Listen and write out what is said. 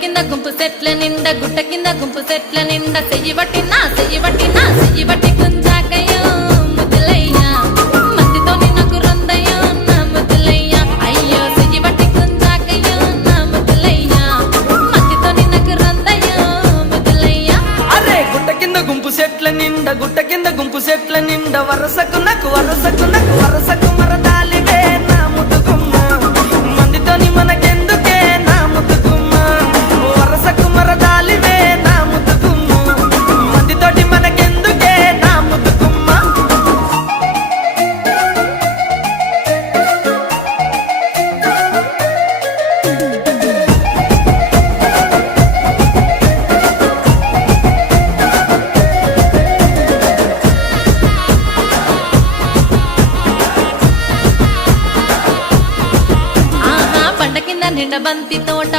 కింద గుంపు సెట్ల నిండా గుట్ట కింద గుంపు సెట్ల నిండా చెయ్యి బట్టి గుంజాకయ్యో ముద్దులయ్యా మందితో నాకు రొందయ్యో నా ముద్దులయ్యా అయ్యో చెయ్యి బట్టి గుంజాకయ్యో నా ముద్దులయ్యా మందితో నాకు రొందయ్యో ముద్దులయ్యా. అరే గుట్ట కింద గుంపు సెట్ల నిండా వరసకు మరదాలివే నా ముద్దుగుమ్మ మందితోని మనకెందుకే నా ముద్దుగుమ్మ వరసకు మరదాలివే నా ముద్దుగుమ్మ మందితోటి మనకెందుకే నా ముద్దుగుమ్మ. బండ కింద నిండ బంతి తోట